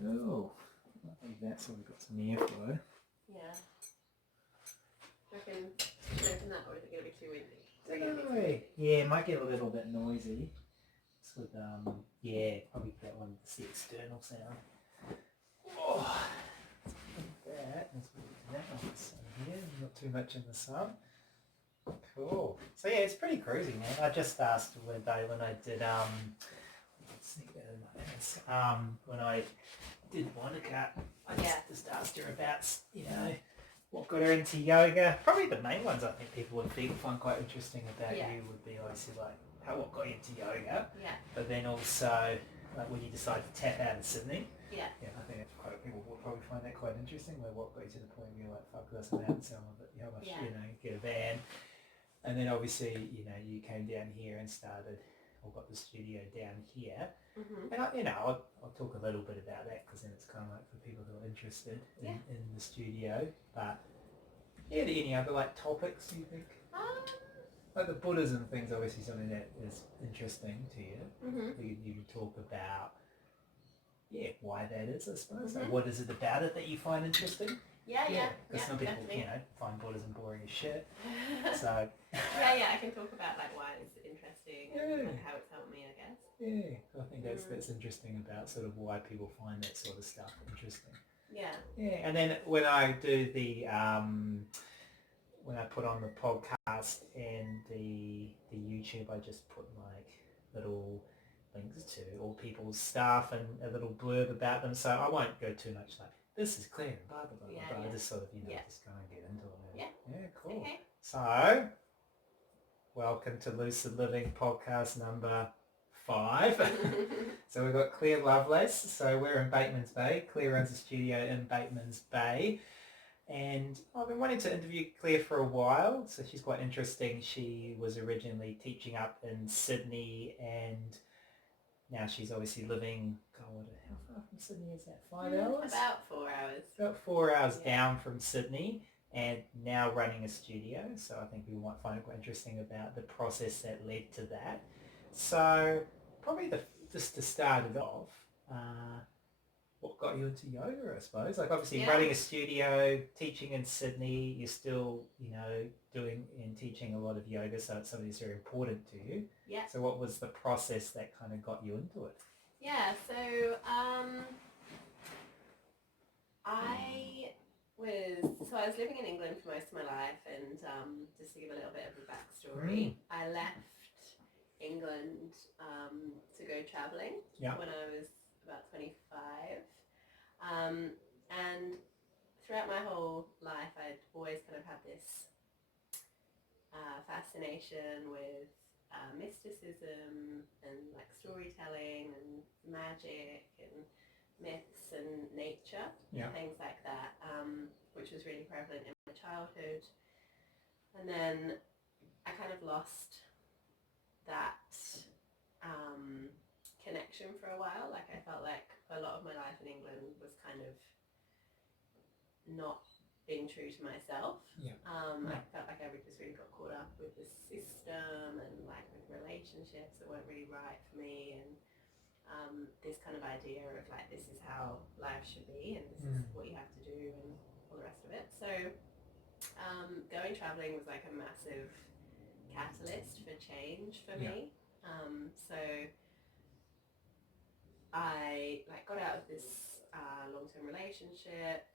Cool. I think that's so we've got some airflow. Yeah. I reckon open that, or is it going to be too windy? Yeah, it might get a little bit noisy. It's with, probably that one, it's the external sound. Oh, that is that on the sun here, not too much in the sun. Cool. So yeah, it's pretty cruisy, man. I just asked when I did when I did Monica, I just asked her about, what got her into yoga. Probably the main ones I think people would find quite interesting about you would be obviously like what got you into yoga. Yeah. But then also like when you decide to tap out of Sydney. Yeah. Yeah, I think quite a people would probably find that quite interesting. Like what got you to the point where you're like, fuck this, I'm out and selling it. How much, get a van. And then obviously, you came down here and started, or got the studio down here. Mm-hmm. And I'll talk a little bit about that because then it's kind of like for people who are interested in the studio. But any other like topics you think? Like the Buddhism thing's obviously something that is interesting to you. Mm-hmm. You can talk about why that is, I suppose. Like, what is it about it that you find interesting? Yeah. Because some people, find Buddhism boring as shit. So. I can talk about like why it's interesting and how it's helped me, I guess. Yeah, I think that's interesting about sort of why people find that sort of stuff interesting. Yeah. Yeah, and then when I do the when I put on the podcast and the YouTube, I just put like little links to all people's stuff and a little blurb about them. So I won't go too much like, this is Clare and blah, blah, blah, blah. I just sort of, just go and get into it. Yeah, cool. Okay. So, welcome to Lucid Living podcast number 5. So we've got Clare Lovelace. So we're in Batemans Bay. Clare runs a studio in Batemans Bay. And I've been wanting to interview Clare for a while, so she's quite interesting. She was originally teaching up in Sydney, and now she's obviously living, how far from Sydney is that? 5 hours? About 4 hours. About 4 hours down from Sydney, and now running a studio. So I think we might find it quite interesting about the process that led to that. So probably just to start it off, what got you into yoga, I suppose? Like obviously running a studio, teaching in Sydney, you're still, doing and teaching a lot of yoga, so it's something that's very important to you. Yeah. So what was the process that kind of got you into it? Yeah, so I was living in England for most of my life, and just to give a little bit of a backstory, I left England to go travelling when I was about 25, and throughout my whole life I'd always kind of had this fascination with mysticism and like storytelling and magic and myths and nature and things like that, which was really prevalent in my childhood. And then I kind of lost that connection for a while. Like I felt like a lot of my life in England was kind of not being true to myself. I felt like I just really got caught up with the system and like with relationships that weren't really right for me, and this kind of idea of like this is how life should be and this is what you have to do and all the rest of it. So going traveling was like a massive catalyst for change for me. So I like got out of this long-term relationship.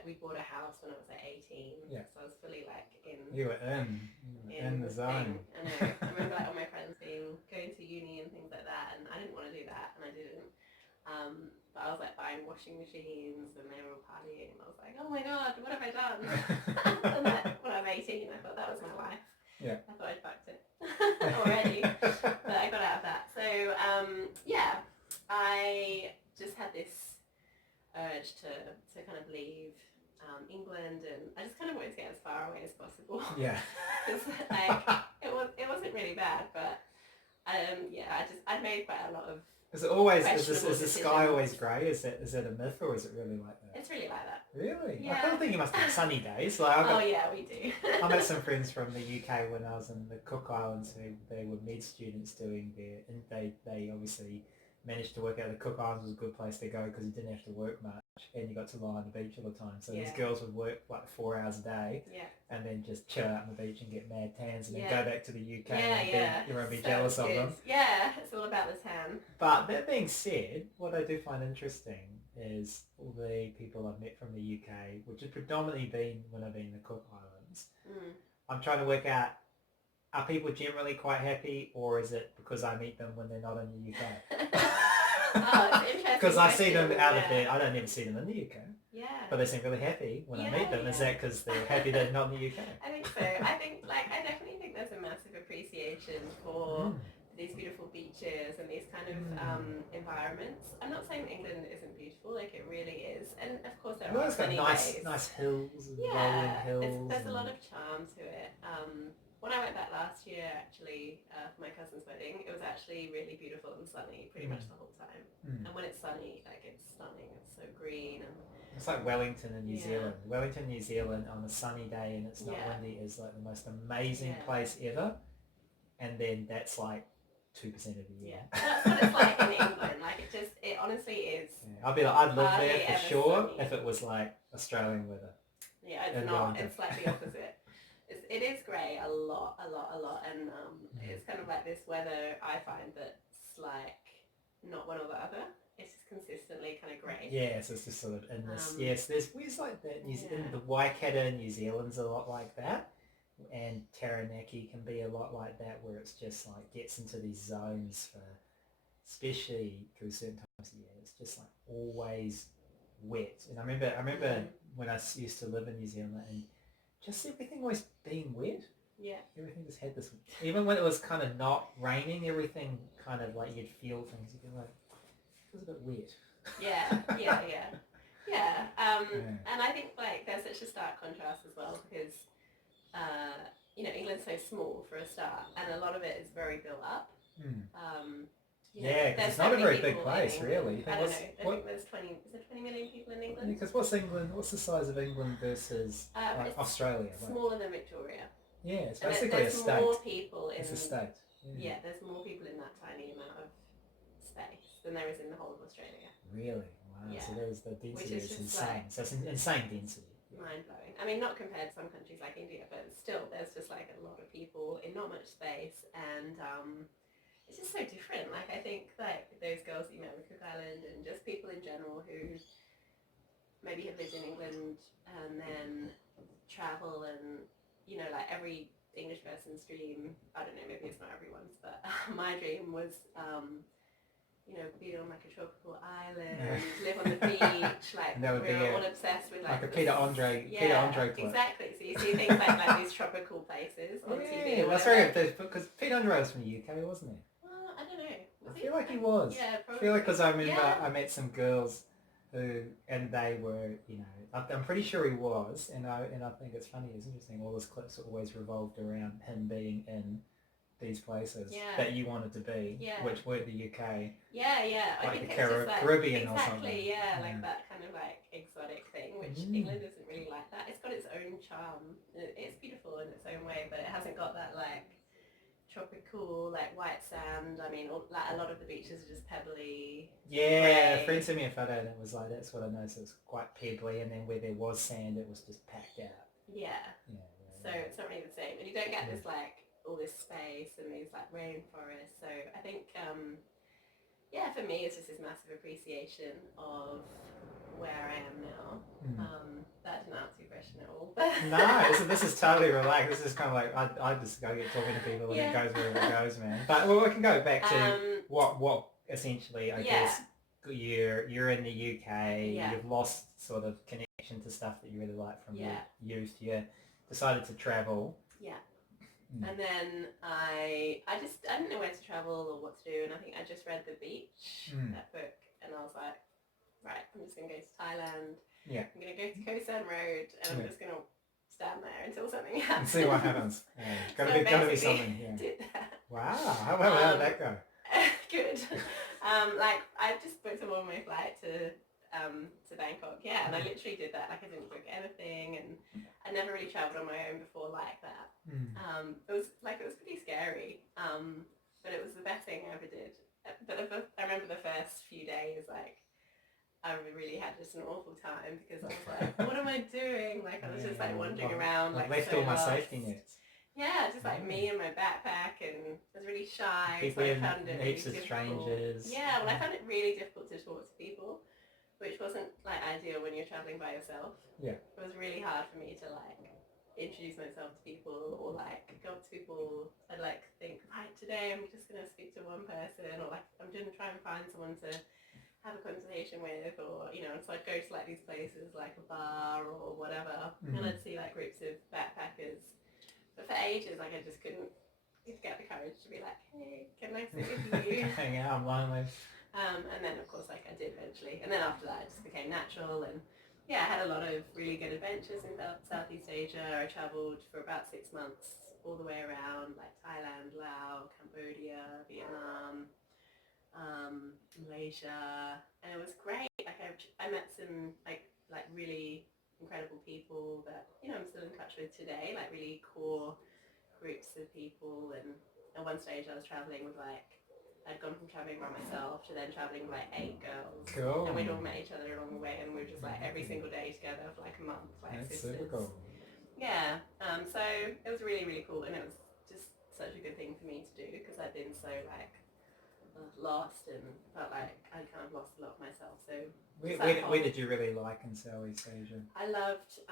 We bought a house when I was like 18, so I was fully like in. You were in the zone. I know. I remember like all my friends going to uni and things like that, and I didn't want to do that, and I didn't. But I was like buying washing machines, and they were all partying, and I was like, oh my god, what have I done? And like, when I was 18, I thought that was my life. I thought I'd fucked it already, but I got out of that. So I just had this urge to kind of leave England, and I just kind of wanted to get as far away as possible. Because like it wasn't really bad, but I'd made quite a lot of. Is the sky always grey? Is it a myth, or is it really like that? It's really like that. Really? Yeah. I kind of think you must have sunny days. Like we do. I met some friends from the UK when I was in the Cook Islands who they were med students doing and they obviously managed to work out the Cook Islands was a good place to go because you didn't have to work much and you got to lie on the beach all the time. So these girls would work like 4 hours a day and then just chill out on the beach and get mad tans and then go back to the UK and everyone be jealous of them. Yeah, it's all about the tan. But that being said, what I do find interesting is all the people I've met from the UK, which has predominantly been when I've been in the Cook Islands. I'm trying to work out, are people generally quite happy, or is it because I meet them when they're not in the UK? Oh, it's interesting. Because I see them out of there. I don't ever see them in the UK. Yeah. But they seem really happy when I meet them. Is that because they're happy they're not in the UK? I think so. I definitely think there's a massive appreciation for these beautiful beaches and these kind of environments. I'm not saying England isn't beautiful, like it really is. And of course there are sunny days. Nice hills and rolling hills. There's a lot of charm to it. When I went back last year, actually, for my cousin's wedding, it was actually really beautiful and sunny pretty much the whole time. And when it's sunny, like it's stunning. It's so green. And it's like Wellington in New Zealand. Wellington, New Zealand, on a sunny day and it's not windy is like the most amazing place ever. And then that's like 2% of the year. That's what it's like in England. Like it honestly is. I'd be like, I'd live there for sure if it was like Australian weather. Yeah, it's not. Wellington. It's like the opposite. It is grey a lot, and it's kind of like this weather. I find that's like not one or the other. It's just consistently kind of grey. Yeah, so it's just sort of in this. Yes, there's where's like that. The Waikato in New Zealand's a lot like that, and Taranaki can be a lot like that, where it's just like gets into these zones for, especially through certain times of the year. It's just like always wet. And I remember when I used to live in New Zealand and just everything always being wet. Yeah. Everything just had this, even when it was kind of not raining, everything kind of like you'd feel things, you'd be like, it was a bit wet. Yeah. And I think like there's such a stark contrast as well because, England's so small for a start and a lot of it is very built up. Because it's not a very big place, really. I don't know. I think there's 20 million people in England? Because what's the size of England versus Australia? Smaller than Victoria. Yeah, it's basically a state. There's more people in... It's a state. Yeah, there's more people in that tiny amount of space than there is in the whole of Australia. Really? Wow. Yeah. So there's the density is insane. So it's insane density. Mind-blowing. I mean, not compared to some countries like India, but still there's just like a lot of people in not much space and... it's just so different. Like I think like those girls that you met with Cook Island and just people in general who maybe have lived in England and then travel and like every English person's dream, I don't know, maybe it's not everyone's, but my dream was be on like a tropical island, live on the beach, like we're all obsessed with like a Peter Andre clip. Exactly. So you see things like these tropical places on TV. Yeah, that's right, because Peter Andre was from the UK, wasn't he? I don't know. I feel like he was. Yeah, probably. I feel like because I remember I met some girls who, and they were, I'm pretty sure he was, and I think it's funny, it's interesting, all those clips are always revolved around him being in these places that you wanted to be, which were the UK. Yeah. Like I think the exactly, Caribbean or something. Yeah, like that kind of like exotic thing, which England isn't really like that. It's got its own charm. It's beautiful in its own way, but it hasn't got that like tropical, like white sand. I mean, like a lot of the beaches are just pebbly. Yeah, a friend sent me a photo and it was like, that's what I noticed, it was quite pebbly, and then where there was sand it was just packed out. Yeah. So it's not really the same, and you don't get this like all this space and these like rainforests. So I think for me it's just this massive appreciation of where I am now. That didn't answer your question at all. No, this is totally relaxed. This is kind of like I just go get talking to people and it goes wherever it goes, man. But we can go back to what essentially I guess you're in the UK. You've lost sort of connection to stuff that you really like from your youth. You decided to travel. Yeah. And then I didn't know where to travel or what to do, and I think I just read The Beach, that book, and I was like, right, I'm just going to go to Thailand. Yeah. I'm going to go to Koh San Road, and I'm just going to stand there until something happens. And see what happens. Gotta be something. Yeah. Did that. Wow. How did that go? Good. I just booked a one-way flight to Bangkok. Yeah, and I literally did that. Like I didn't book anything, and I never really travelled on my own before like that. It was pretty scary, but it was the best thing I ever did. but I remember the first few days, like, I really had just an awful time because I was like, what am I doing? Like, I was just like wandering around, like, left so all my lost. safety nets. Yeah, just like me and my backpack, and I was really shy. People so I found it really difficult. Strangers. Yeah, well, I found it really difficult to talk to people, which wasn't like ideal when you're traveling by yourself. Yeah. It was really hard for me to like introduce myself to people or like go up to people. I'd like think, right, today I'm just gonna speak to one person, or like I'm gonna try and find someone to have a conversation with, or so I'd go to like these places like a bar or whatever, and I'd see like groups of backpackers, but for ages like I just couldn't get the courage to be like, hey, can I sit with you? Hang out, I'm lonely. And then of course like I did eventually, and then after that it just became natural, and yeah, I had a lot of really good adventures in Southeast Asia. I travelled for about 6 months all the way around, like Thailand, Laos, Cambodia, Vietnam, Malaysia, and it was great. Like I met some like really incredible people that I'm still in touch with today, like really core groups of people. And at one stage I was traveling with I'd gone from traveling by myself to then traveling with 8 girls. Cool. And we'd all met each other along the way, and we were just like every single day together for like a month, like That's sisters. super cool. Yeah. So it was really, really cool, and it was just such a good thing for me to do because I'd been so like lost and felt like I kind of lost a lot of myself. So where did you really like in Southeast Asia? I loved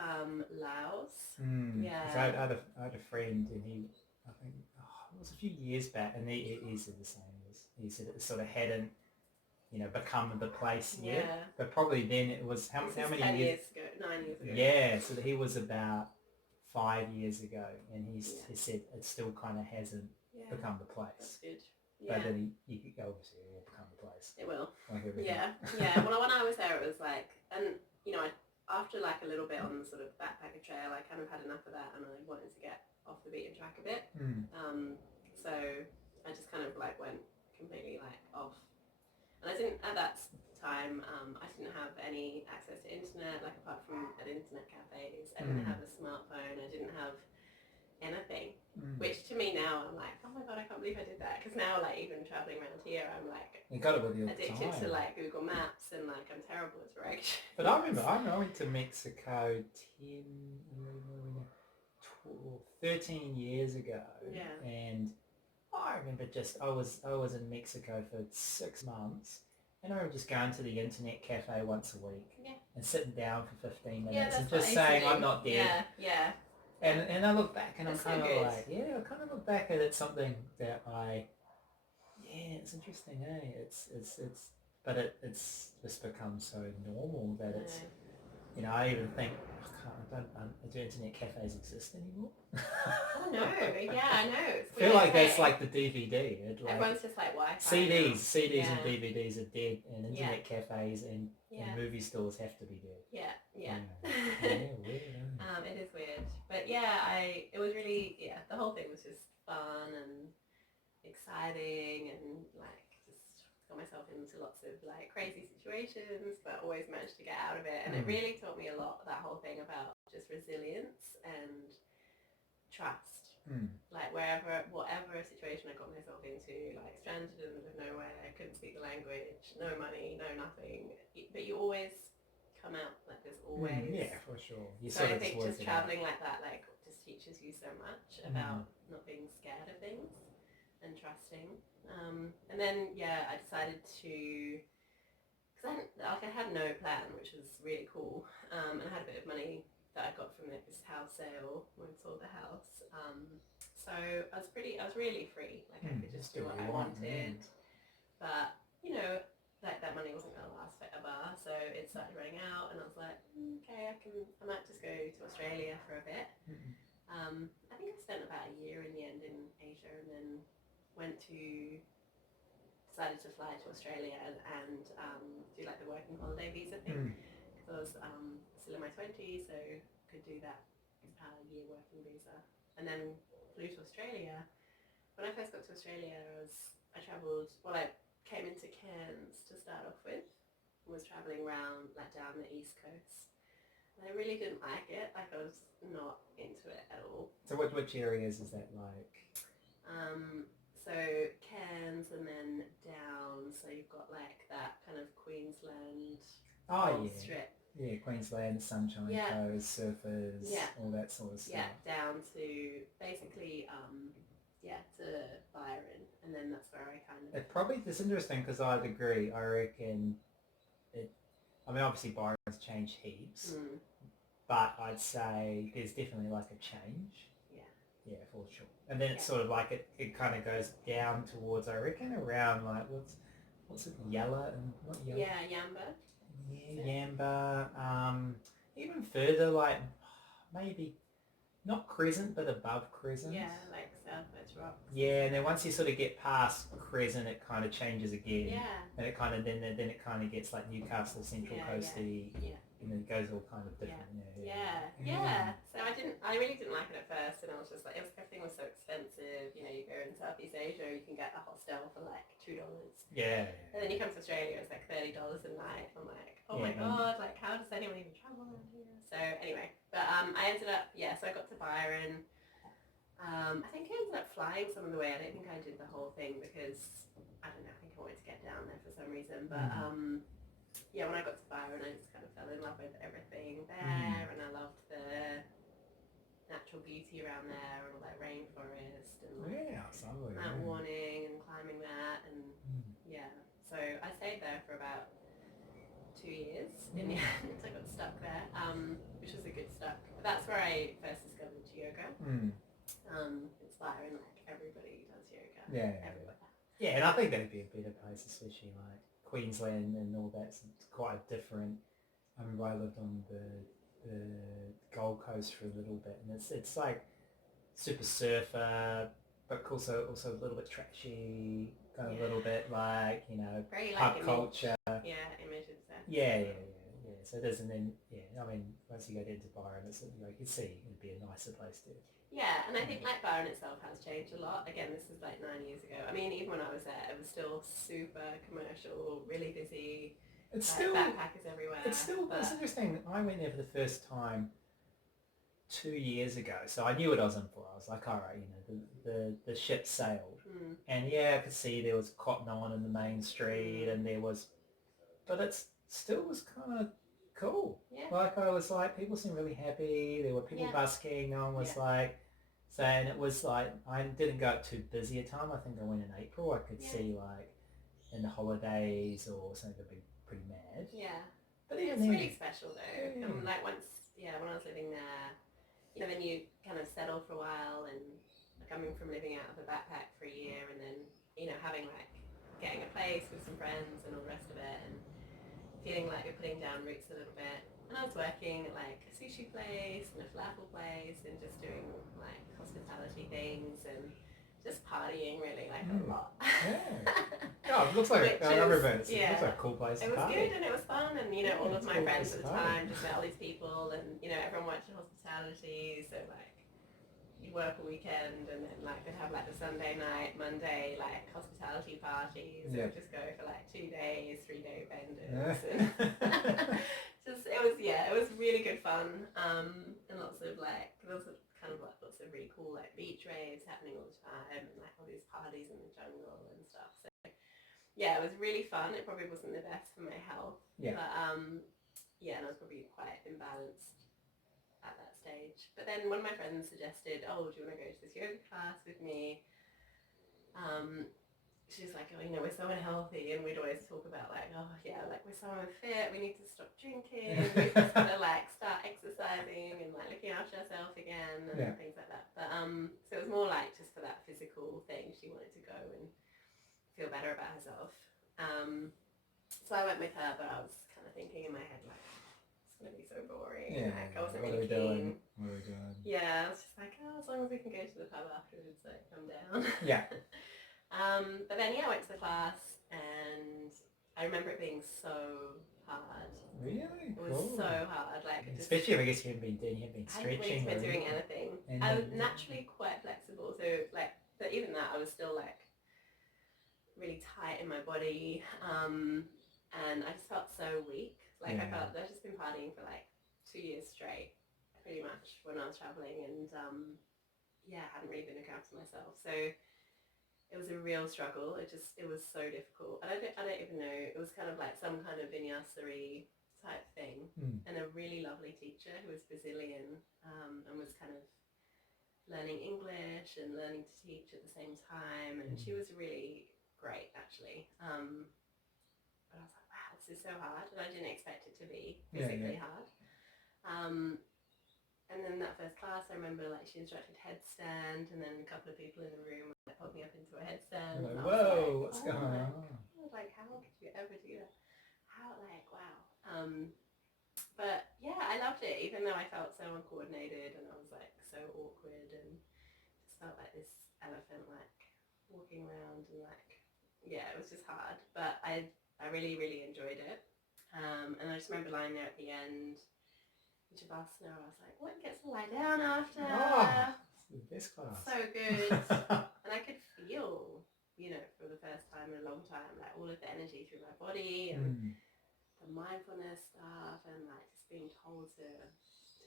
Laos. Yeah. I had a friend, and I think it was a few years back, and he said the same. He said it sort of hadn't become the place yet, but probably then it was how many 10 years ago, 9 years ago. Yeah, so he was about 5 years ago, and he said it still kind of hasn't become the place. That's good. Yeah. But then you obviously it will become the place. It will. Like everything. Yeah. Well, when I was there, it was like, and after like a little bit on the sort of backpacker trail, I kind of had enough of that, and I wanted to get off the beaten track a bit. So I just kind of like went completely like off, and I didn't at that time. I didn't have any access to internet, like apart from at internet cafes. I didn't have a smartphone. I didn't have anything, which to me now I'm like, oh my god, I can't believe I did that, because now like even traveling around here I'm like you got it with you addicted to like Google Maps, and like I'm terrible at directions. But I remember I went to Mexico 13 years ago, and I remember I was in Mexico for 6 months, and I remember just going to the internet cafe once a week and sitting down for 15 minutes and just saying I'm not dead. Yeah. And I look back and That's I'm kind so of good. like, I kind of look back at it something that it's interesting, but it's just become so normal that it's, I even think, do internet cafes exist anymore? Oh no, yeah, I know. It's I feel like that's like the DVD. Everyone's just like Wi-Fi. CDs and DVDs are dead, and internet cafes and movie stores have to be dead. Yeah. Weird. It is weird, but it was really, the whole thing was just fun and exciting, and like just got myself into lots of like crazy situations, but always managed to get out of it. And it really taught me a lot, that whole thing about just resilience and trust. Like whatever situation I got myself into, like stranded in the middle of nowhere, I couldn't speak the language, no money, no nothing, but you always come out, like there's always for sure. So I think just traveling like that like just teaches you so much about not being scared of things and trusting. And then I decided to, because I had no plan, which was really cool, and I had a bit of money that I got from this house sale when we sold the house. So I was really free. Like I could just do what I wanted. But like that money wasn't going to last forever, so it started running out, and I was like, okay, I might just go to Australia for a bit. I think I spent about a year in the end in Asia, and then decided to fly to Australia and do like the working holiday visa thing, because I was still in my 20s, so could do that year working visa, and then flew to Australia. When I first got to Australia, I travelled, I came into Cairns to start off with, and was travelling around like down the east coast, and I really didn't like it. Like I was not into it at all. So which areas is that like? So Cairns, and then down strip. Yeah, Queensland, Sunshine Coast, surfers, all that sort of stuff. Yeah, down to basically, to Byron, and then that's where I kind of... It's interesting because I'd agree. I reckon obviously Byron's changed heaps, but I'd say there's definitely like a change. Yeah, for sure. And then it's sort of like it kind of goes down towards, I reckon, around like, what's it, Yalla and what Yalla? Yeah, Yamba. Yeah, Yamba. Even further, like maybe not Crescent, but above Crescent. Yeah, like Southwest Rocks. Yeah, and then once you sort of get past Crescent, it kind of changes again. Yeah. And it kind of then it kind of gets like Newcastle, Central Coasty. Yeah. And then it goes all kind of different. Yeah. So I really didn't like it at first, and I was just like, everything was so expensive. You know, you go in Southeast Asia, you can get a hostel for like $2. Yeah. And then you come to Australia, it's like $30 a night. I'm like, oh my god, like how does anyone even travel around here? So anyway, but I ended up, so I got to Byron. I think I ended up flying some of the way. I don't think I did the whole thing because, I don't know, I think I wanted to get down there for some reason. But when I got to Byron, I just kind of fell in love with everything there, and I loved the natural beauty around there, and all that rainforest, and Mount Warning, and climbing that, and so I stayed there for about 2 years in the end. I got stuck there, which was a good stuck. But that's where I first discovered yoga. It's Byron, like everybody does yoga. Everywhere. Yeah, and I think that'd be a better place, especially like Queensland and all that. It's quite different. I remember I lived on the Gold Coast for a little bit, and it's like super surfer, but also a little bit trashy, kind of a little bit like, you know, very pub like culture. Image of that. Yeah. So it is, and then I mean, once you go down to Byron, it's like you see, it'd be a nicer place to. Yeah, and I think like Byron itself has changed a lot. Again, this was like 9 years ago. I mean, even when I was there, it was still super commercial, really busy. It's like, still backpackers everywhere. It's interesting. I went there for the first time 2 years ago, so I knew what I was in for. I was like, all right, you know, the ship sailed, and I could see there was Cotton On in the main street, and there was, but it still was kind of cool. Yeah. Like I was like, people seemed really happy. There were people busking. No one was like saying it was like, I didn't go at too busy a time. I think I went in April. I could see like in the holidays or something would be pretty mad. Yeah. But it's really special though. And like once, when I was living there, you know, then you kind of settle for a while, and coming from living out of a backpack for a year, and then, you know, having like getting a place with some friends and all the rest of it, and feeling like you're putting down roots a little bit. And I was working at like a sushi place and a falafel place, and just doing like hospitality things and just partying really, like a lot. It looks like it looks like a cool place to party. It was good and it was fun, and you know, all of my friends at the time just met all these people, and you know, everyone worked in hospitality, so like you work a weekend, and then like they'd have like the Sunday night, Monday like hospitality parties, and we'd just go for like 2 days, 3-day benders, and it was really good fun, and lots of like there was kind of like lots of really cool like beach raves happening all the time, and like all these parties in the jungle and stuff. So it was really fun. It probably wasn't the best for my health, but and I was probably quite imbalanced at that stage. But then one of my friends suggested, oh, do you want to go to this yoga class with me? She's like, oh, you know, we're so unhealthy, and we'd always talk about like, oh yeah, like we're so unfit, we need to stop drinking, we've just got to like start exercising and like looking after ourselves again, and things like that. But so it was more like just for that physical thing. She wanted to go and feel better about herself. So I went with her, but I was kind of thinking in my head like, it's gonna be so boring. Like I wasn't really keen. What are we doing? Yeah, I was just like, oh, as long as we can go to the pub afterwards, like come down. But then I went to the class, and I remember it being so hard. Really? It was so hard. Like especially if I guess you haven't been stretching. I hadn't really been doing anything. I was naturally quite flexible, so like, but even that, I was still like really tight in my body, and I just felt so weak. Like I felt I'd just been partying for like 2 years straight, pretty much, when I was traveling, and I hadn't really been looking after myself. So it was a real struggle. It was so difficult. And I don't even know, it was kind of like some kind of vinyasa type thing, and a really lovely teacher who was Brazilian, and was kind of learning English and learning to teach at the same time, and she was really great actually. But I was like, wow, this is so hard, and I didn't expect it to be physically hard. And then that first class, I remember like she instructed headstand, and then a couple of people in the room like put me up into a headstand. Like, whoa, what's going on? I was like, how could you ever do that? How, like, wow. But yeah, I loved it, even though I felt so uncoordinated and I was like so awkward and just felt like this elephant like walking around, and like, yeah, it was just hard. But I really, really enjoyed it. And I just remember lying there at the end, Shavasana, I was like, what gets to lie down after? Oh, the best class. So good. And I could feel, you know, for the first time in a long time, like all of the energy through my body and the mindfulness stuff, and like just being told to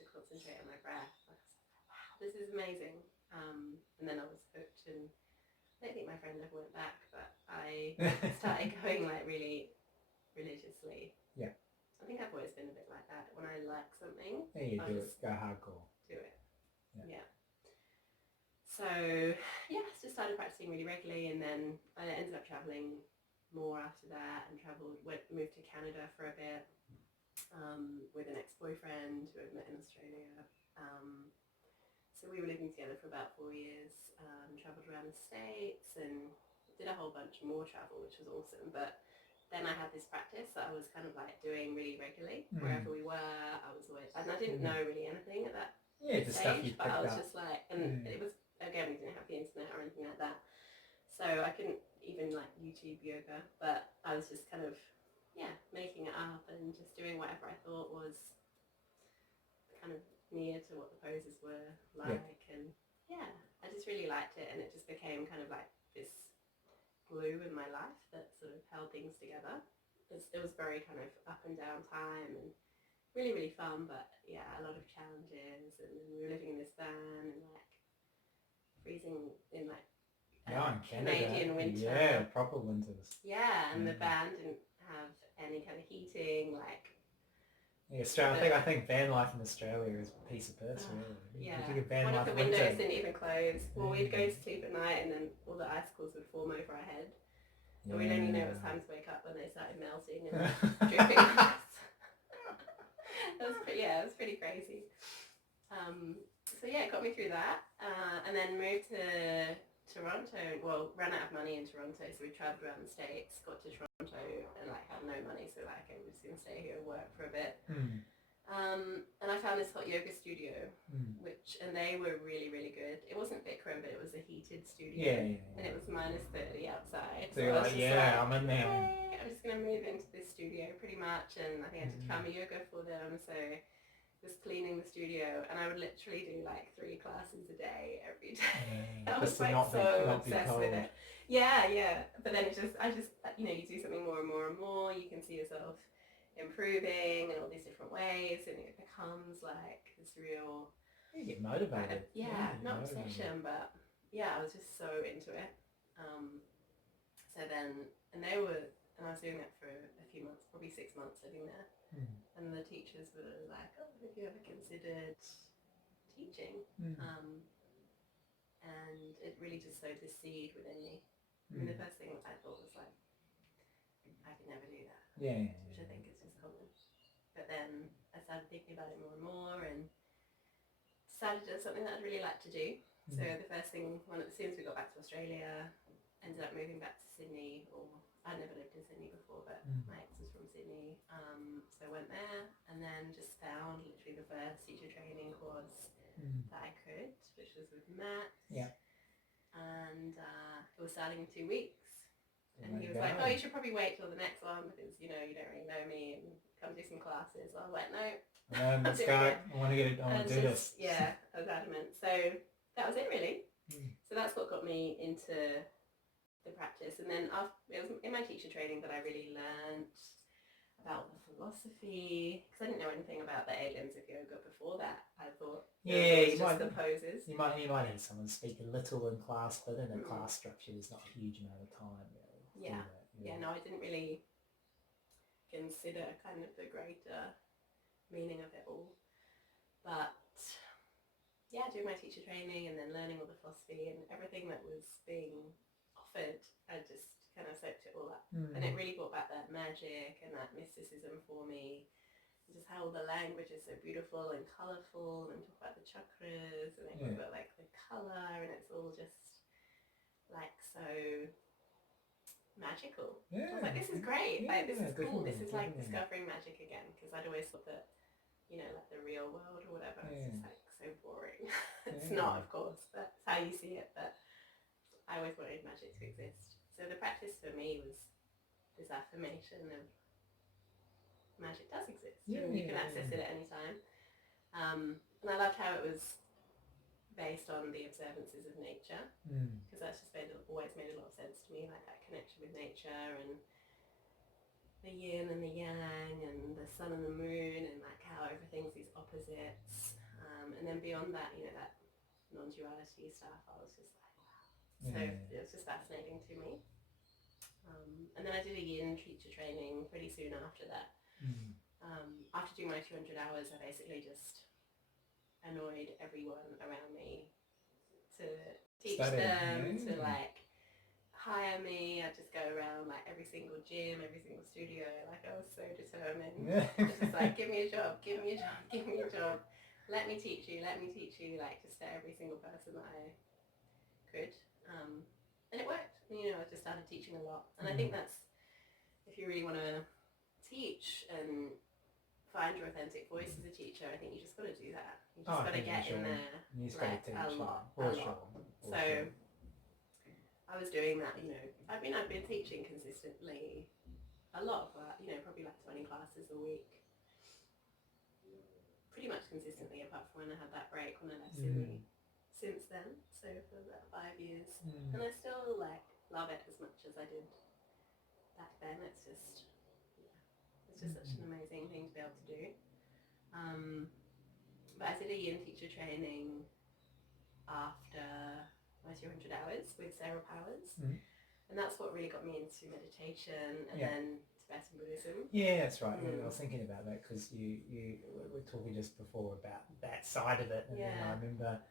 concentrate on my breath. Like, I was like, wow, this is amazing. And then I was hooked, and I don't think my friend ever went back, but I started going like really religiously. Yeah. I think I've always been a bit like that. When I like something, yeah, you do it. Go hardcore. Do it. Yeah. So yeah, just started practicing really regularly, and then I ended up traveling more after that, and moved to Canada for a bit with an ex-boyfriend who I'd met in Australia. So we were living together for about 4 years. Traveled around the States and did a whole bunch more travel, which was awesome. But then I had this practice that I was kind of like doing really regularly wherever we were. I was always, and I didn't know really anything at that stage, but I was just like, and it was, again, we didn't have the internet or anything like that, so I couldn't even like YouTube yoga, but I was just kind of making it up and just doing whatever I thought was kind of near to what the poses were like. And I just really liked it, and it just became kind of like this glue in my life that sort of held things together. It was very kind of up and down time, and really, really fun, but a lot of challenges. And then we were living in this van and like freezing in like Canadian winter. Yeah, proper winters. Yeah, and the van didn't have any kind of heating, like. Yeah, Australia. I think van life in Australia is a piece of piss, really. Yeah, one of the windows didn't even close. Well, we'd go to sleep at night, and then all the icicles would form over our head, and we'd only know it was time to wake up when they started melting and dripping on us. It was pretty crazy. So it got me through that, and then moved to Toronto. Well, ran out of money in Toronto, so we travelled around the States, got to Toronto, and like had no money, so like I was going to stay here and work for a bit. And I found this hot yoga studio, and they were really, really good. It wasn't Bikram, but it was a heated studio, and it was -30 outside. So you're like, I'm in there. Hey, I'm just going to move into this studio pretty much, and I think I did karma yoga for them, so was cleaning the studio, and I would literally do like 3 classes a day every day. I was like so obsessed with it. Yeah. But then I just you do something more and more and more. You can see yourself improving in all these different ways, and it becomes like this real. You get motivated. Not obsession, but I was just so into it. So then, and I was doing that for a few months, probably 6 months living there. And the teachers were like, oh, have you ever considered teaching? And it really just sowed this seed within me. I mean, the first thing I thought was like, I could never do that. Which I think is just common. But then I started thinking about it more and more, and decided it was something that I'd really like to do. So the first thing, as soon as we got back to Australia, ended up moving back to Sydney, or I'd never lived in Sydney before, but my ex was from Sydney, so I went there, and then just found literally the first teacher training course that I could, which was with Matt. And it was starting in 2 weeks, and he was like, oh, you should probably wait till the next one, because you don't really know me, and come do some classes. So I was like, no, let's go. I want to get it. I want to do this. I was adamant. So that was it, really. So that's what got me into the practice. And then it was in my teacher training that I really learnt about the philosophy, because I didn't know anything about the 8 limbs of yoga before that. I thought it was just the poses. You might have someone speak a little in class, but in a class structure there's not a huge amount of time really. No, I didn't really consider kind of the greater meaning of it all. But yeah, doing my teacher training and then learning all the philosophy and everything that was being offered, I just kind of soaked it all up. And it really brought back that magic and that mysticism for me. Just how all the language is so beautiful and colourful, and talk about the chakras and talk about like the colour, and it's all just like so magical. I was like, this is great. Like, this is cool. This is like discovering magic again, because I'd always thought that, you know, like the real world or whatever, it's just like so boring. It's not, of course, but it's how you see it. But I always wanted magic to exist. So the practice for me was this affirmation of magic does exist, and you can access it at any time. And I loved how it was based on the observances of nature, because that's just always made a lot of sense to me, like that connection with nature and the yin and the yang and the sun and the moon, and like how everything's these opposites. And then beyond that, you know, that non-duality stuff, I was just like, wow. So it was just fascinating to me. And then I did a yin teacher training pretty soon after that. After doing my 200 hours, I basically just annoyed everyone around me to teach them, to like hire me. I'd just go around like every single gym, every single studio. Like, I was so determined. It's just like, give me a job, give me a job, give me a job. Let me teach you, like just to every single person that I could. And it worked. You know, I just started teaching a lot. And I think that's, if you really want to teach and find your authentic voice as a teacher, I think you just got to do that. You just got to get in there like a lot. So I was doing that, you know. I've been teaching consistently a lot, but you know, probably like 20 classes a week, pretty much consistently, apart from when I had that break when I left Sydney. Since then, so for about 5 years, and I still like love it as much as I did back then. It's just such an amazing thing to be able to do. But I did a yin teacher training after my 200 hours with Sarah Powers, and that's what really got me into meditation and then Tibetan Buddhism. Yeah, that's right. I was thinking about that because you were talking just before about that side of it, and then I remember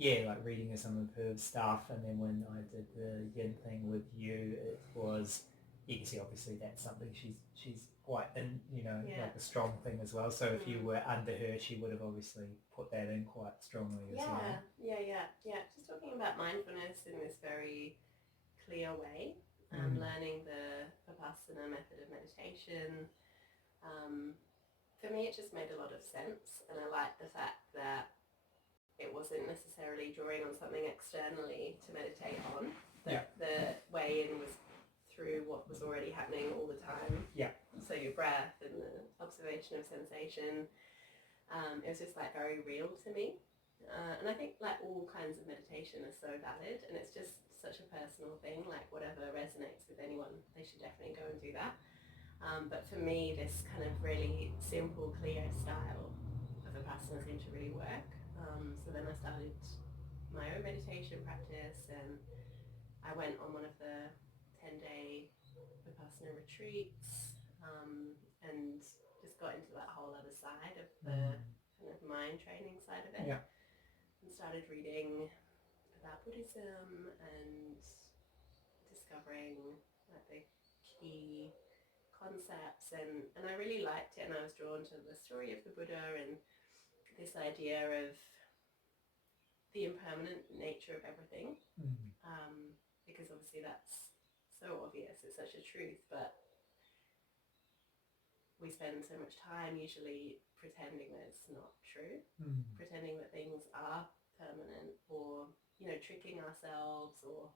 like reading some of her stuff, and then when I did the yin thing with you, it was, you can see obviously that's something she's quite in, you know, like a strong thing as well. So if you were under her, she would have obviously put that in quite strongly as well. Yeah. Just talking about mindfulness in this very clear way, learning the Vipassana method of meditation. For me, it just made a lot of sense, and I like the fact that it wasn't necessarily drawing on something externally to meditate on. The way in was through what was already happening all the time. So your breath and the observation of sensation. It was just like very real to me. And I think like all kinds of meditation are so valid, and it's just such a personal thing. Like whatever resonates with anyone, they should definitely go and do that. But for me, this kind of really simple, clear style of Vipassana seemed to really work. So then I started my own meditation practice, and I went on one of the 10-day Vipassana retreats, and just got into that whole other side of the kind of mind training side of it, and started reading about Buddhism and discovering like the key concepts, and I really liked it, and I was drawn to the story of the Buddha and this idea of the impermanent nature of everything, because obviously that's so obvious, it's such a truth, but we spend so much time usually pretending that it's not true, pretending that things are permanent, or, you know, tricking ourselves, or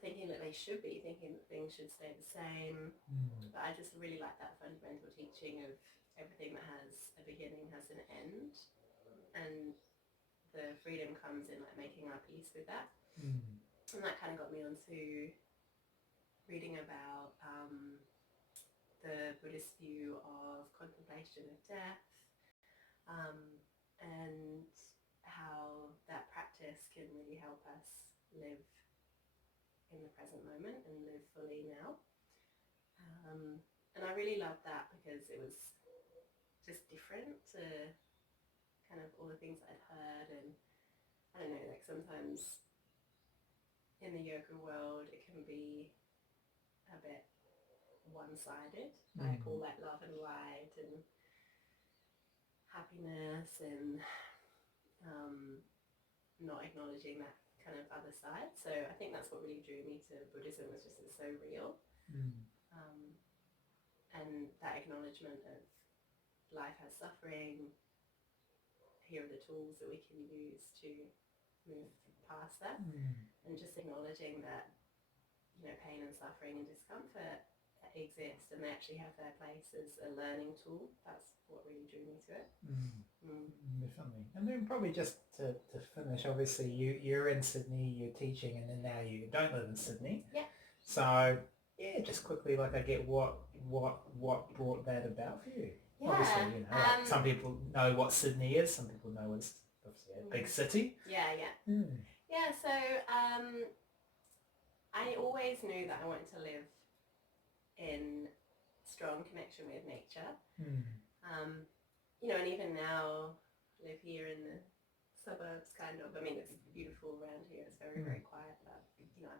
thinking that they should be, thinking that things should stay the same. But I just really like that fundamental teaching of everything that has a beginning has an end, and the freedom comes in like making our peace with that. And that kind of got me onto reading about the Buddhist view of contemplation of death, and how that practice can really help us live in the present moment and live fully now. I really loved that because it was just different to kind of all the things that I'd heard. And I don't know, like sometimes in the yoga world it can be a bit one-sided, like all like love and light and happiness, and not acknowledging that kind of other side. So I think that's what really drew me to Buddhism, was just it's so real. And that acknowledgement of life has suffering, here are the tools that we can use to move past that, and just acknowledging that, you know, pain and suffering and discomfort exist and they actually have their place as a learning tool. That's what really drew me to it. Definitely. And then probably just to finish, obviously you're in Sydney, you're teaching, and then now you don't live in Sydney. Yeah. So yeah, just quickly, like I get what brought that about for you. Yeah. Obviously, you know, like some people know what Sydney is, some people know it's obviously a big city. Yeah. Yeah, so I always knew that I wanted to live in strong connection with nature. You know, and even now live here in the suburbs, kind of. I mean, it's beautiful around here. It's very, very quiet, but you know,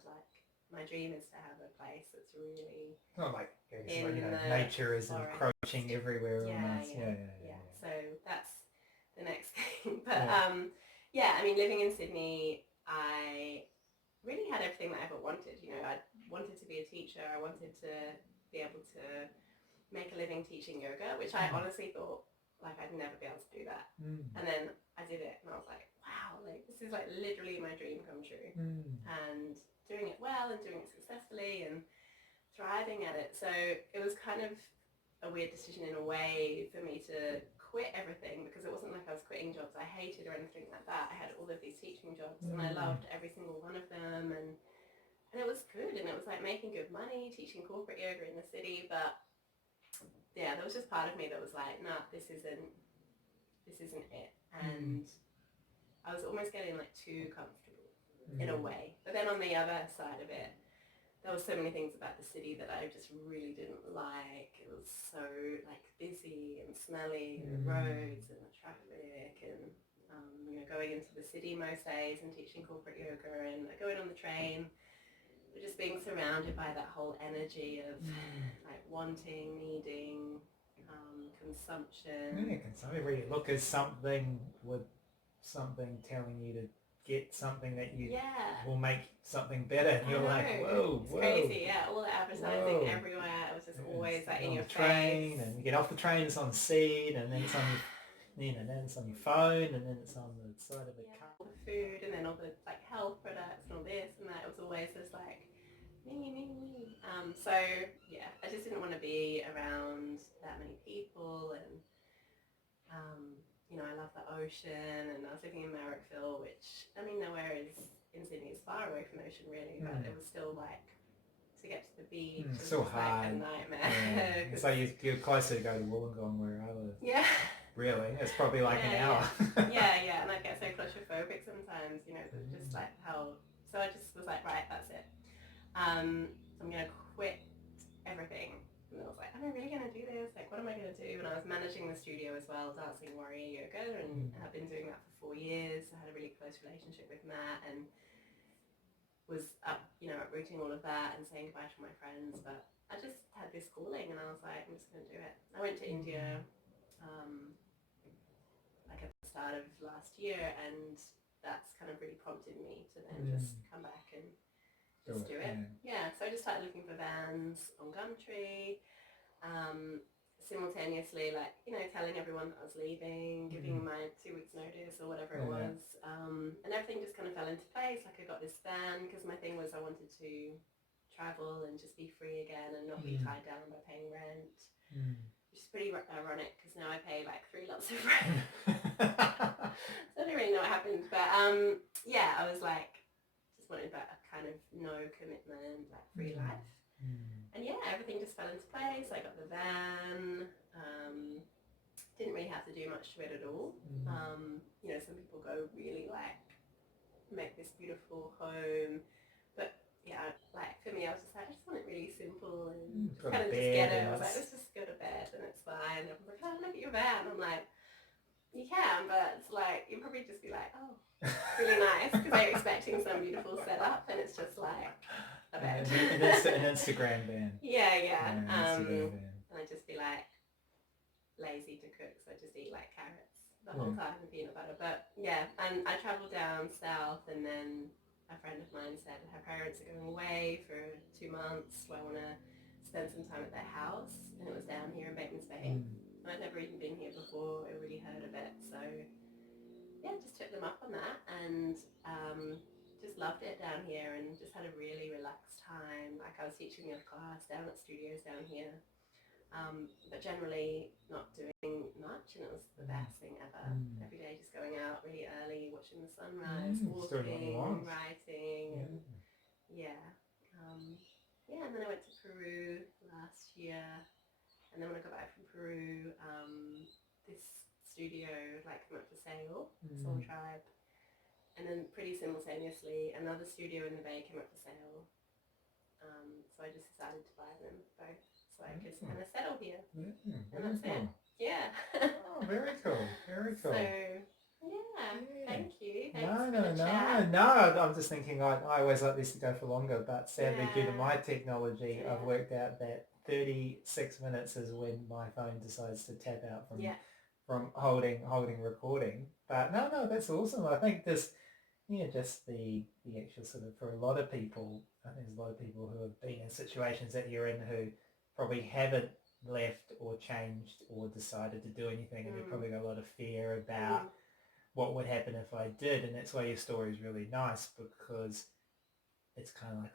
my dream is to have a place that's really not like, you know, nature is encroaching everywhere. Yeah. So that's the next thing. But I mean, living in Sydney, I really had everything that I ever wanted. You know, I wanted to be a teacher. I wanted to be able to make a living teaching yoga, which I honestly thought like I'd never be able to do that. And then I did it and I was like, wow, like this is like literally my dream come true. And doing it well and doing it successfully and thriving at it. So it was kind of a weird decision in a way for me to quit everything, because it wasn't like I was quitting jobs I hated or anything like that. I had all of these teaching jobs and I loved every single one of them, and it was good, and it was like making good money teaching corporate yoga in the city. But yeah, there was just part of me that was like, nah, this isn't it. And I was almost getting like too comfortable in a way. But then on the other side of it, there were so many things about the city that I just really didn't like. It was so like busy and smelly, and the roads and the traffic, and you know, going into the city most days and teaching corporate yoga and going on the train, just being surrounded by that whole energy of like wanting, needing, consumption. Yeah, consumption. Where you look at something with something telling you to get something that you will make something better, and you're like, whoa, it's crazy. Yeah, all the advertising everywhere. It was just always like in your train, face. and you get off the train, it's on the seat, and then it's on your, you know, then it's on your phone, and then it's on the side of the car. All the food, and then all the like health products and all this and that. It was always just like me. So yeah, I just didn't want to be around that many people, and you know, I love the ocean, and I was living in Marrickville, which I mean, nowhere is in Sydney is far away from the ocean really, but it was still like to get to the beach. It's so hard. Like a nightmare. It's like you're closer to go to Wollongong where I live. Yeah. Really, it's probably like an hour. Yeah, and I get so claustrophobic sometimes, you know, just like how. So I just was like, right, that's it. I'm gonna quit everything. And I was like, am I really gonna do this? Like, what am I gonna do? And I was managing the studio as well, Dancing Warrior Yoga, and I've been doing that for 4 years. I had a really close relationship with Matt, and was uprooting all of that and saying goodbye to my friends. But I just had this calling, and I was like, I'm just gonna do it. I went to India, like at the start of last year, and that's kind of really prompted me to then just come back and just do it. Yeah, so I just started looking for vans on Gumtree, simultaneously, like, you know, telling everyone that I was leaving, giving my 2 weeks notice or whatever it was, and everything just kind of fell into place. Like, I got this van because my thing was I wanted to travel and just be free again and not be tied down by paying rent, which is pretty ironic because now I pay like 3 lots of rent. So I don't really know what happened, but yeah, I was like, just wanted that kind of no commitment, like free life. And yeah, everything just fell into place. I got the van, didn't really have to do much to it at all. You know, some people go really like make this beautiful home, but yeah, like for me, I was just like, I just want it really simple and Got kind a of just bed get it. and I was like, it's- let's just go to bed and it's fine. Everyone's like, oh, look at your van. I'm like, you can, but it's like, you'll probably just be like, oh, it's really nice, because they're expecting some beautiful setup and it's just like a bed. An Instagram van. Yeah. Instagram van. And I'd just be like lazy to cook, so I just eat like carrots the whole time and peanut butter. But yeah, and I travelled down south, and then a friend of mine said her parents are going away for 2 months, so I want to spend some time at their house, and it was down here in Batemans Bay. And I'd never even been here before, I really heard of it, so yeah, just took them up on that, and just loved it down here, and just had a really relaxed time. Like, I was teaching a class down at studios down here, but generally not doing much, and it was the best thing ever. Every day just going out really early, watching the sunrise, walking, writing, and and then I went to Peru last year, and then when I got back from Peru, this studio like came up for sale, Soultribe, and then pretty simultaneously another studio in the Bay came up for sale, so I just decided to buy them both so I could kind of settle here, and that's it. Yeah. Oh, very cool, very cool. So yeah, thank you. No, I'm just thinking I always like this to go for longer, but sadly due to my technology, I've worked out that 36 minutes is when my phone decides to tap out from holding recording. But no, that's awesome. I think just the actual sort of, for a lot of people, I think there's a lot of people who have been in situations that you're in who probably haven't left or changed or decided to do anything, and they've probably got a lot of fear about what would happen if I did, and that's why your story is really nice, because it's kind of like,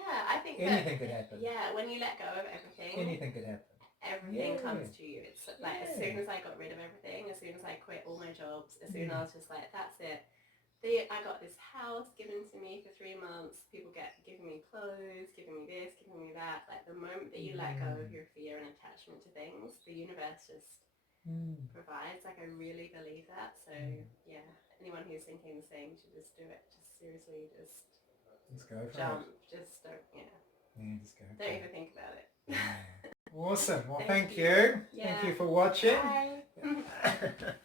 I think anything could happen. Yeah, when you let go of everything, anything could happen. Everything comes to you. It's like as soon as I got rid of everything, as soon as I quit all my jobs, as soon as I was just like, that's it. I got this house given to me for 3 months. People giving me clothes, giving me this, giving me that. Like, the moment that you let go of your fear and attachment to things, the universe just provides. Like, I really believe that. So yeah, anyone who's thinking the same should just do it. Just seriously, just go for jump. it. Just don't. Just go. Don't even think about it. Awesome. Well, thank you. Thank you for watching. Bye.